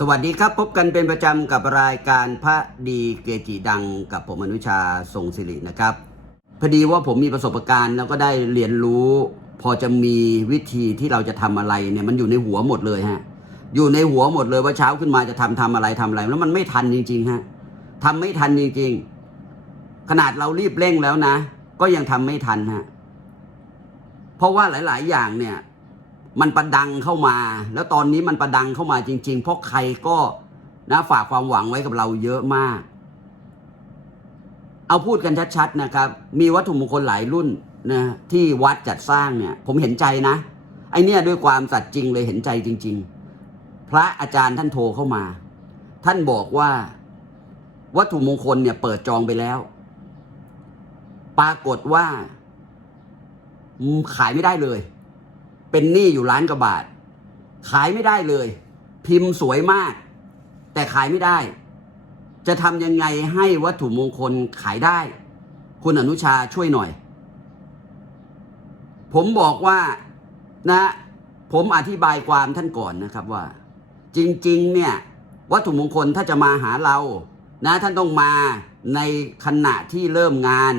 สวัสดีครับ พบกันเป็นประจำกับรายการพระดีเกจิดังกับผมอนุชาทรงศิรินะครับ พอดีว่าผมมีประสบการณ์แล้วก็ได้เรียนรู้ พอจะมีวิธีที่เราจะทำอะไรเนี่ยมันอยู่ในหัวหมดเลยฮะอยู่ในหัวหมดเลยว่าเช้าขึ้นมาจะทำทำอะไรทำอะไร แล้วมันไม่ทันจริงๆฮะทำไม่ทันจริงๆ ขนาดเรารีบเร่งแล้วนะ ก็ยังทำไม่ทันฮะเพราะว่าหลาย ๆ อย่างเนี่ย มันประดังเข้ามา แล้วตอนนี้มันประดังเข้ามาจริง ๆ เพราะใครก็นะฝากความหวังไว้กับเราเยอะมาก เอาพูดกันชัดๆนะครับ มีวัตถุมงคลหลายรุ่นนะที่วัดจัดสร้างเนี่ย ผมเห็นใจนะไอเนี่ยด้วยความสัตย์จริงเลยเห็นใจจริง ๆ พระอาจารย์ท่านโทรเข้ามา ท่านบอกว่าวัตถุมงคลเนี่ยเปิดจองไปแล้ว ปรากฏว่าขายไม่ได้เลย เป็นหนี้อยู่ล้านกว่าบาท ขายไม่ได้เลย พิมพ์สวยมาก แต่ขายไม่ได้ จะทำยังไงให้วัตถุมงคลขายได้ คุณอนุชาช่วยหน่อย ผมบอกว่านะ ผมอธิบายความท่านก่อนนะครับว่า จริง ๆ เนี่ย วัตถุมงคลถ้าจะมาหาเรา นะท่านต้องมาในขณะที่เริ่มงาน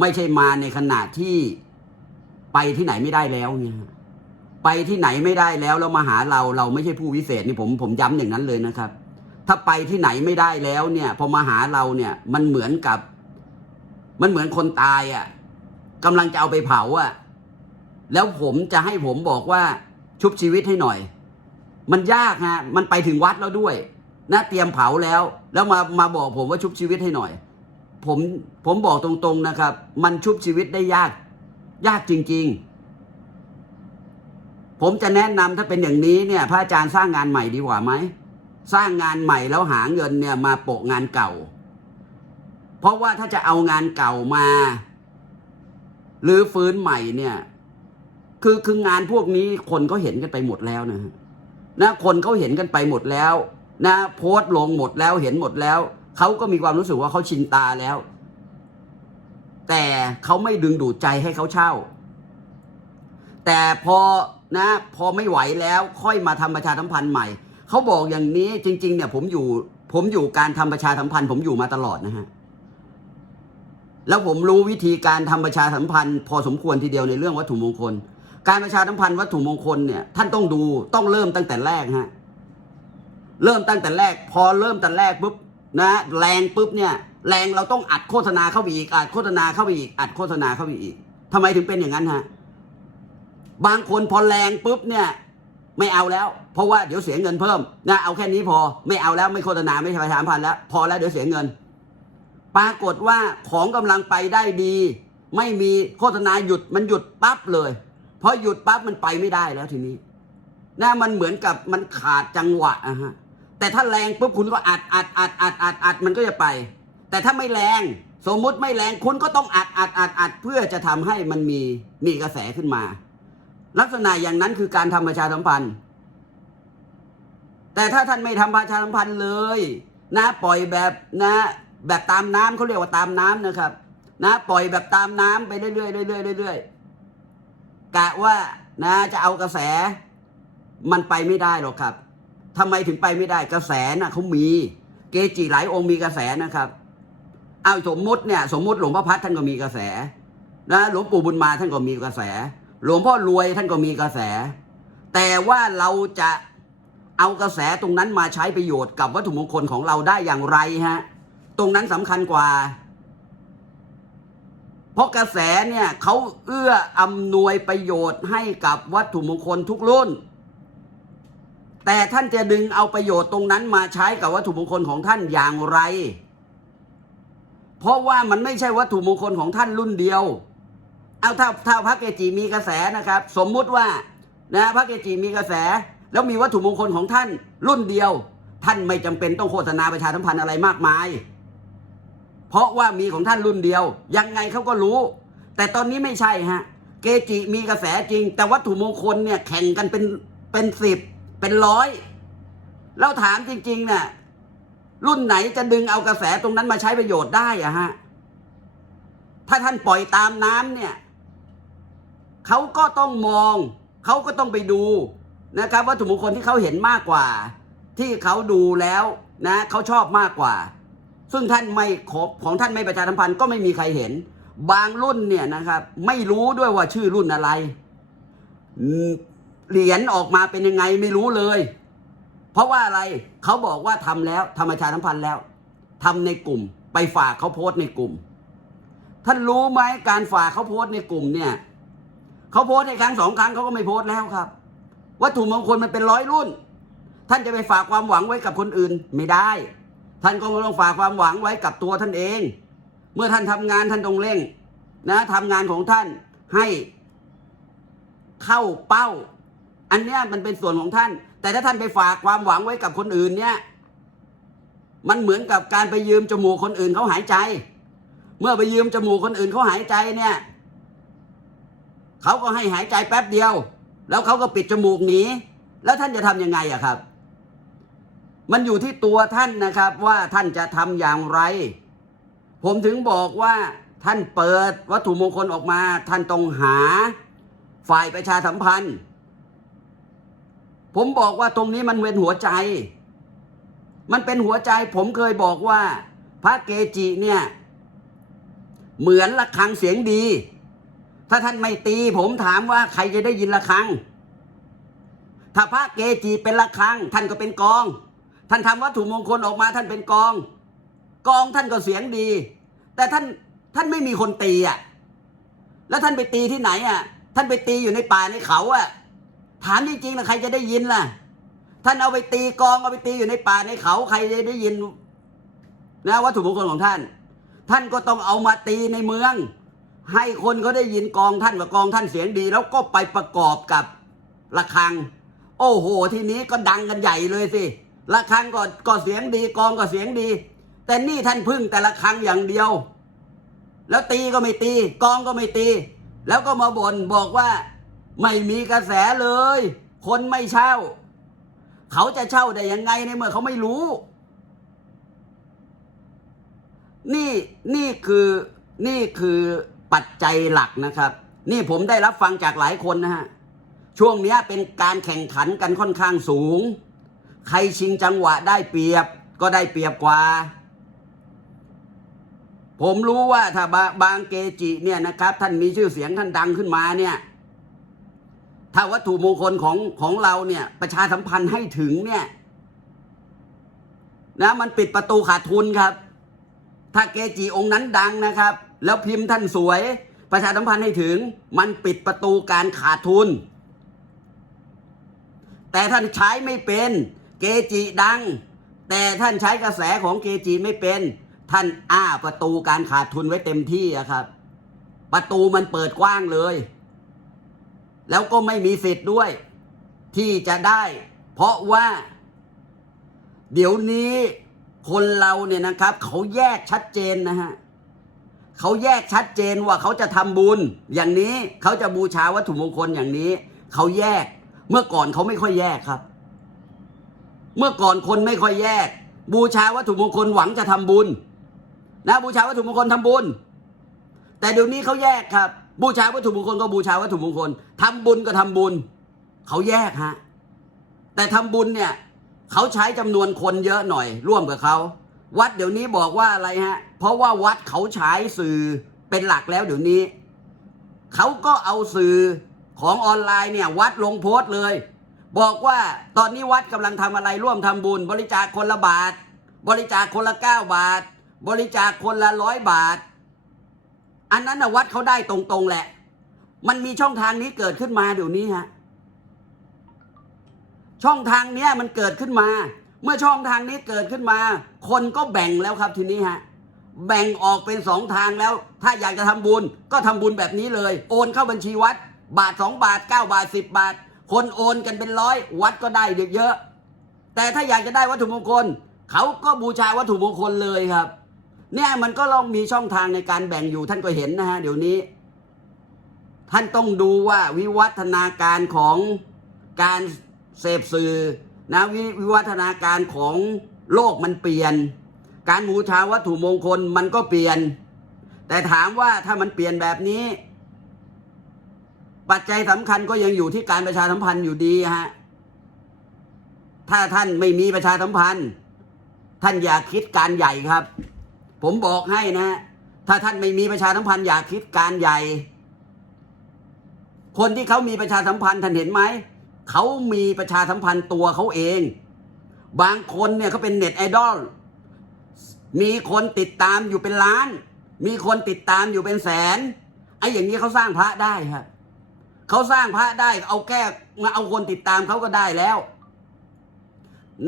ไม่ใช่มาในขณะที่ไปที่ไหนไม่ได้แล้วเนี่ย ไปที่ไหนไม่ได้แล้วแล้วมาหาเราเราไม่ใช่ผู้วิเศษนี่ผมผมย้ำอย่างนั้นเลยนะครับ ถ้าไปที่ไหนไม่ได้แล้วเนี่ยพอมาหาเราเนี่ยมันเหมือนกับ มันเหมือนคนตายอะ่ะกำลังจะเอาไปเผาอะ่ะแล้วผมจะให้ผมบอกว่าชุบชีวิตให้หน่อย มันยากฮะมันไปถึงวัดแล้วด้วยนะเตรียมเผาแล้ว แล้วมามาบอกผมว่าชุบชีวิตให้หน่อย ผมผมบอกตรงๆนะครับ มันชุบชีวิตได้ยาก ยากจริง ๆ ผมจะแนะนำถ้าเป็นอย่างนี้เนี่ยพระอาจารย์สร้างงานใหม่ดีกว่าไหมสร้างงานใหม่แล้วหาเงินเนี่ยมาโปะงานเก่า เพราะว่าถ้าจะเอางานเก่ามาหรือฟื้นใหม่เนี่ยคือคืองานพวกนี้คนก็เห็นกันไปหมดแล้วนะฮะนะคนเขาเห็นกันไปหมดแล้ว นะ โพสต์ลงหมดแล้วเห็นหมดแล้วเขาก็มีความรู้สึกว่าเขาชินตาแล้ว แต่เขาไม่ดึงดูดใจให้เขาเช่า แต่พอ นะพอไม่ไหวแล้วค่อยมาทำประชาสัมพันธ์ใหม่เขาบอกอย่างนี้จริง ๆ เนี่ยผมอยู่ผมอยู่การทำประชาสัมพันธ์ ผมอยู่มาตลอดนะฮะแล้วผมรู้วิธีการทำประชาสัมพันธ์ พอสมควรทีเดียวในเรื่องวัตถุมงคล การประชาสัมพันธ์วัตถุมงคลเนี่ยท่านต้องดูต้องเริ่มตั้งแต่แรกฮะเริ่มตั้งแต่แรก พอเริ่มแต่แรกปุ๊บนะแรงปุ๊บเนี่ย แรงเราต้องอัดโฆษณาเข้าไปอีกอัดโฆษณาเข้าไปอีกอัดโฆษณาเข้าไปอีกทำไมถึงเป็นอย่างนั้นฮะ บางคนพอแรงปุ๊บเนี่ยไม่เอาแล้ว เพราะว่าเดี๋ยวเสียเงินเพิ่มนะเอาแค่นี้พอไม่เอาแล้วไม่โฆษณาไม่ใช่ประชามพันแล้ว พอแล้วเดี๋ยวเสียเงิน ปรากฏว่าของกำลังไปได้ดี ไม่มีโฆษณาหยุดมันหยุดปั๊บเลยพอหยุดปั๊บมันไปไม่ได้แล้วทีนี้นะมันเหมือนกับมันขาดจังหวะอะฮะแต่ถ้าแรงปุ๊บคุณก็อัดอัดอัดอัดอัดอัดมันก็จะไป แต่ถ้าไม่แรงสมมุติไม่แรงคุณก็ต้องอัดอัดอัดอัดเพื่อจะทำให้มันมีมีกระแสขึ้นมา ลักษณะอย่างนั้นคือการทำประชาสัมพันธ์ แต่ถ้าท่านไม่ทำประชาสัมพันธ์เลย นะ ปล่อยแบบนะ แบบตามน้ำเขาเรียกว่าตามน้ำนะครับ นะ ปล่อยแบบตามน้ำไปเรื่อยๆเรื่อยๆเรื่อยๆกะว่านะจะเอากระแส มันไปไม่ได้หรอกครับทำไมถึงไปไม่ได้กระแสน่ะเขามี เกจิหลายองค์มีกระแสนะครับเอาสมมุติเนี่ย สมมุติหลวงพ่อพัดท่านก็มีกระแสนะหลวงปู่บุญมาท่านก็มีกระแส หลวงพ่อรวยท่านก็มีกระแส แต่ว่าเราจะเอากระแสตรงนั้นมาใช้ประโยชน์กับวัตถุมงคลของเราได้อย่างไรฮะ ตรงนั้นสำคัญกว่า เพราะกระแสเนี่ยเขาเอื้ออำนวยประโยชน์ให้กับวัตถุมงคลทุกรุ่น แต่ท่านจะดึงเอาประโยชน์ตรงนั้นมาใช้กับวัตถุมงคลของท่านอย่างไร เพราะว่ามันไม่ใช่วัตถุมงคลของท่านรุ่นเดียว เอาถ้าถ้าพระเกจิมีกระแสนะครับ สมมุติว่านะพระเกจิมีกระแส แล้วมีวัตถุมงคลของท่านรุ่นเดียว ท่านไม่จำเป็นต้องโฆษณาประชาสัมพันธ์อะไรมากมาย เพราะว่ามีของท่านรุ่นเดียว ยังไงเขาก็รู้ แต่ตอนนี้ไม่ใช่ฮะเกจิมีกระแสจริง แต่วัตถุมงคลเนี่ยแข่งกันเป็นเป็นสิบเป็นร้อยแล้วถามจริงๆเนี่ยรุ่นไหนจะดึงเอากระแสตรงนั้นมาใช้ประโยชน์ได้อะฮะถ้าท่านปล่อยตามน้ำเนี่ย เขาก็ต้องมอง เขาก็ต้องไปดูนะครับวัตถุมงคลที่เขาเห็นมากกว่า ที่เขาดูแล้วนะเขาชอบมากกว่า ซึ่งท่านไม่ขอของท่านไม่ประชาสัมพันธ์ก็ไม่มีใครเห็น บางรุ่นเนี่ยนะครับ ไม่รู้ด้วยว่าชื่อรุ่นอะไรเหรียญออกมาเป็นยังไงไม่รู้เลย เพราะว่าอะไรเขาบอกว่าทำแล้วทำประชาสัมพันธ์แล้วทำในกลุ่ม ไปฝากเขาโพสต์ในกลุ่ม ท่านรู้ไหมการฝากเขาโพสต์ในกลุ่มเนี่ย เขาโพสในครั้งสองครั้งเขาก็ไม่โพสแล้วครับ วัตถุมงคลมันเป็นร้อยรุ่น ท่านจะไปฝากความหวังไว้กับคนอื่นไม่ได้ ท่านก็ต้องฝากความหวังไว้กับตัวท่านเอง เมื่อท่านทำงานท่านต้องเร่ง นะทำงานของท่านให้เข้าเป้า อันเนี้ยมันเป็นส่วนของท่าน แต่ถ้าท่านไปฝากความหวังไว้กับคนอื่นเนี่ย มันเหมือนกับการไปยืมจมูกคนอื่นเขาหายใจ เมื่อไปยืมจมูกคนอื่นเขาหายใจเนี่ย เขาก็ให้หายใจแป๊บเดียว แล้วเขาก็ปิดจมูกหนีแล้วท่านจะทำยังไงอะครับ มันอยู่ที่ตัวท่านนะครับว่าท่านจะทำอย่างไร ผมถึงบอกว่าท่านเปิดวัตถุมงคลออกมา ท่านต้องหาฝ่ายประชาสัมพันธ์ ผมบอกว่าตรงนี้มันเป็นหัวใจ มันเป็นหัวใจผมเคยบอกว่า พระเกจิเนี่ย เหมือนระฆังเสียงดี ถ้าท่านไม่ตีผมถามว่าใครจะได้ยินระฆัง ถ้าพระเกจิเป็นระฆัง ท่านก็เป็นกอง ท่านทำวัตถุมงคลออกมาท่านเป็นกอง กองท่านก็เสียงดี แต่ท่านท่านไม่มีคนตีอะ แล้วท่านไปตีที่ไหนอะ ท่านไปตีอยู่ในป่าในเขาอะ ถามจริงๆนะใครจะได้ยินล่ะ ท่านเอาไปตีกองเอาไปตีอยู่ในป่าในเขา ใครจะได้ยินนะวัตถุมงคลของท่าน ท่านก็ต้องเอามาตีในเมือง ให้คนเขาได้ยินกองท่านว่ากองท่านเสียงดี แล้วก็ไปประกอบกับระฆัง โอ้โห ทีนี้ก็ดังกันใหญ่เลยสิระฆังก็ก็เสียงดีกองก็เสียงดี แต่นี่ท่านพึ่งแต่ละครั้งอย่างเดียว แล้วตีก็ไม่ตีกองก็ไม่ตี แล้วก็มาบ่นบอกว่าไม่มีกระแสเลย คนไม่เช่า เขาจะเช่าได้ยังไงในเมื่อเขาไม่รู้ นี่นี่คือนี่คือ ปัจจัยหลักนะครับ นี่ผมได้รับฟังจากหลายคนนะฮะช่วงนี้เป็นการแข่งขันกันค่อนข้างสูง ใครชิงจังหวะได้เปรียบก็ได้เปรียบกว่า ผมรู้ว่าถ้าบาบางเกจิเนี่ยนะครับ ท่านมีชื่อเสียงท่านดังขึ้นมาเนี่ย ถ้าวัตถุมงคลของของเราเนี่ย ประชาสัมพันธ์ให้ถึงเนี่ยนะมันปิดประตูขาดทุนครับ ถ้าเกจิองค์นั้นดังนะครับ แล้วพิมพ์ท่านสวย ประชาสัมพันธ์ให้ถึง มันปิดประตูการขาดทุน แต่ท่านใช้ไม่เป็นเกจิดัง แต่ท่านใช้กระแสของเกจิไม่เป็น ท่านอ้าประตูการขาดทุนไว้เต็มที่อะครับ ประตูมันเปิดกว้างเลย แล้วก็ไม่มีสิทธิ์ด้วย ที่จะได้ เพราะว่า เดี๋ยวนี้คนเราเนี่ยนะครับ เขาแยกชัดเจนนะฮะ เขาแยกชัดเจนว่าเขาจะทำบุญ อย่างนี้เขาจะบูชาวัตถุมงคลอย่างนี้ เขาแยกเมื่อก่อนเขาไม่ค่อยแยกครับ เมื่อก่อนคนไม่ค่อยแยก บูชาวัตถุมงคลหวังจะทำบุญ นะบูชาวัตถุมงคลทำบุญ แต่เดี๋ยวนี้เขาแยกครับ บูชาวัตถุมงคลก็บูชาวัตถุมงคลทำบุญก็ทำบุญ เขาแยกฮะแต่ทำบุญเนี่ยเขาใช้จำนวนคนเยอะหน่อย ร่วมกับเขา วัดเดี๋ยวนี้บอกว่าอะไรฮะ เพราะว่าวัดเขาใช้สื่อเป็นหลักแล้วเดี๋ยวนี้ เขาก็เอาสื่อของออนไลน์เนี่ยวัดลงโพสต์เลย บอกว่าตอนนี้วัดกำลังทำอะไรร่วมทำบุญ บริจาคคนละบาท บริจาคคนละเก้าบาท บริจาคคนละร้อยบาท อันนั้นนะวัดเขาได้ตรงๆแหละ มันมีช่องทางนี้เกิดขึ้นมาเดี๋ยวนี้ฮะช่องทางเนี้ยมันเกิดขึ้นมา เมื่อช่องทางนี้เกิดขึ้นมา คนก็แบ่งแล้วครับทีนี้ฮะแบ่งออกเป็นสองทางแล้ว ถ้าอยากจะทำบุญก็ทำบุญแบบนี้เลย โอนเข้าบัญชีวัด บาทสองบาทเก้าบาทสิบบาท คนโอนกันเป็นร้อย วัดก็ได้เยอะแต่ถ้าอยากจะได้วัตถุมงคล เขาก็บูชาวัตถุมงคลเลยครับ เนี่ยมันก็ลองมีช่องทางในการแบ่งอยู่ท่านก็เห็นนะฮะเดี๋ยวนี้ ท่านต้องดูว่าวิวัฒนาการของการเสพสื่อ นะววิวัฒนาการของโลกมันเปลี่ยน การบูชาวัตถุมงคลมันก็เปลี่ยน แต่ถามว่าถ้ามันเปลี่ยนแบบนี้ ปัจจัยสำคัญก็ยังอยู่ที่การประชาสัมพันธ์อยู่ดีฮะถ้าท่านไม่มีประชาสัมพันธ์ ท่านอย่าคิดการใหญ่ครับ ผมบอกให้นะ ถ้าท่านไม่มีประชาสัมพันธ์อย่าคิดการใหญ่ คนที่เขามีประชาสัมพันธ์ท่านเห็นไหม เขามีประชาสัมพันธ์ตัวเขาเอง บางคนเนี่ยเขาเป็นเน็ตไอดอล มีคนติดตามอยู่เป็นล้าน มีคนติดตามอยู่เป็นแสน ไอ้อย่างนี้เขาสร้างพระได้ครับเขาสร้างพระได้เอาแก้มาเอาคนติดตามเขาก็ได้แล้ว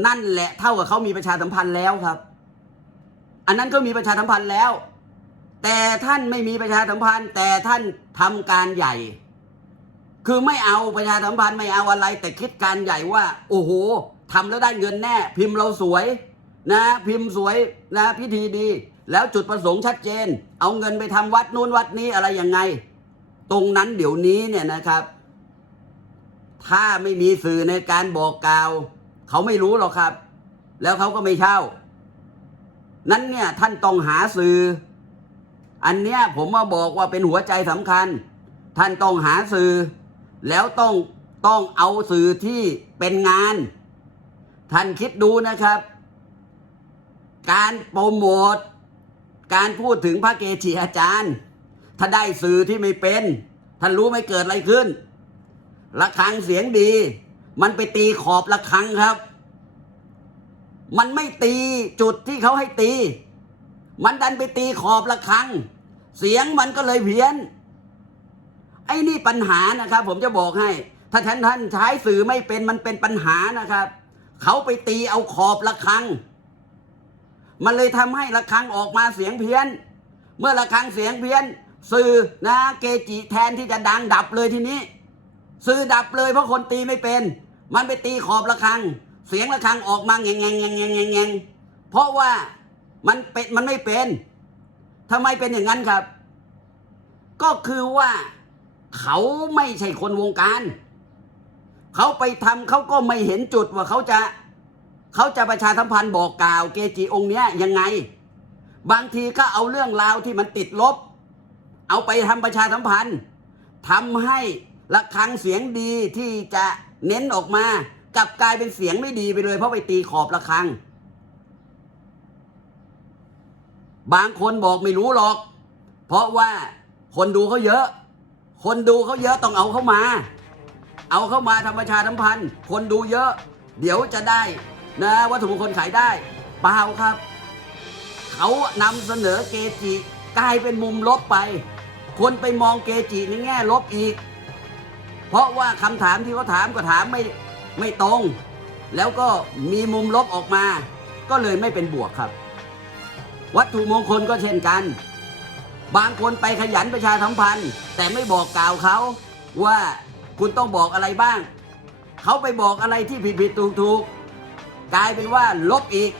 นั่นแหละเท่ากับเขามีประชาสัมพันธ์แล้วครับ อันนั้นก็มีประชาสัมพันธ์แล้ว แต่ท่านไม่มีประชาสัมพันธ์ แต่ท่านทำการใหญ่ คือไม่เอาประชาสัมพันธ์ไม่เอาอะไร แต่คิดการใหญ่ว่า โอ้โหทำแล้วได้เงินแน่ พิมพ์เราสวยนะ พิมพ์สวยนะพิธีดี แล้วจุดประสงค์ชัดเจน เอาเงินไปทำวัดนู้นวัดนี้อะไรยังไง ตรงนั้นเดี๋ยวนี้เนี่ยนะครับ ถ้าไม่มีสื่อในการบอกกล่าว เขาไม่รู้หรอกครับ แล้วเขาก็ไม่เช่า นั้นเนี่ยท่านต้องหาสื่อ อันเนี้ยผมมาบอกว่าเป็นหัวใจสำคัญ ท่านต้องหาสื่อ แล้วต้องต้องเอาสื่อที่เป็นงาน ท่านคิดดูนะครับ การโปรโมท การพูดถึงพระเกจิอาจารย์ ถ้าได้สื่อที่ไม่เป็น ท่านรู้ไหม่เกิดอะไรขึ้นระฆังเสียงดี มันไปตีขอบระฆังครับ มันไม่ตีจุดที่เขาให้ตี มันดันไปตีขอบระฆัง เสียงมันก็เลยเพี้ยน ไอ้นี่ปัญหานะครับ ผมจะบอกให้ ถ้าท่านท่านใช้สื่อไม่เป็นมันเป็นปัญหานะครับ เขาไปตีเอาขอบระฆัง มันเลยทำให้ระฆังออกมาเสียงเพี้ยน เมื่อระฆังเสียงเพี้ยน สื่อนะเกจิแทนที่จะดังดับเลยทีนี้ สื่อดับเลยเพราะคนตีไม่เป็น มันไปตีขอบระฆัง เสียงระฆังออกมาแงงแงงแงงแงงแงงแงงเพราะว่ามันเป็นมันไม่เป็นทำไมเป็นอย่างนั้นครับ ก็คือว่า เขาไม่ใช่คนวงการ เขาไปทำเขาก็ไม่เห็นจุดว่าเขาจะเขาจะประชาสัมพันธ์บอกกล่าวเกจิองค์เนี้ยยังไง บางทีก็เอาเรื่องราวที่มันติดลบ เอาไปทำประชาสัมพันธ์ทำให้ระฆังเสียงดีที่จะเน้นออกมากลับกลายเป็นเสียงไม่ดีไปเลย เพราะไปตีขอบระฆัง บางคนบอกไม่รู้หรอก เพราะว่าคนดูเขาเยอะ คนดูเขาเยอะต้องเอาเข้ามา เอาเข้ามาทำประชาสัมพันธ์ คนดูเยอะ เดี๋ยวจะได้นะวัตถุมงคลขายได้เปล่าครับ เขานำเสนอเกจิกลายเป็นมุมลบไป คนไปมองเกจิในแง่ลบอีก เพราะว่าคำถามที่เขาถามก็ถามไม่ไม่ตรง แล้วก็มีมุมลบออกมา ก็เลยไม่เป็นบวกครับ วัตถุมงคลก็เช่นกัน บางคนไปขยันประชาสัมพันธ์ แต่ไม่บอกกล่าวเขาว่าคุณต้องบอกอะไรบ้าง เขาไปบอกอะไรที่ผิดผิดถูกถูกๆกลายเป็นว่าลบอีก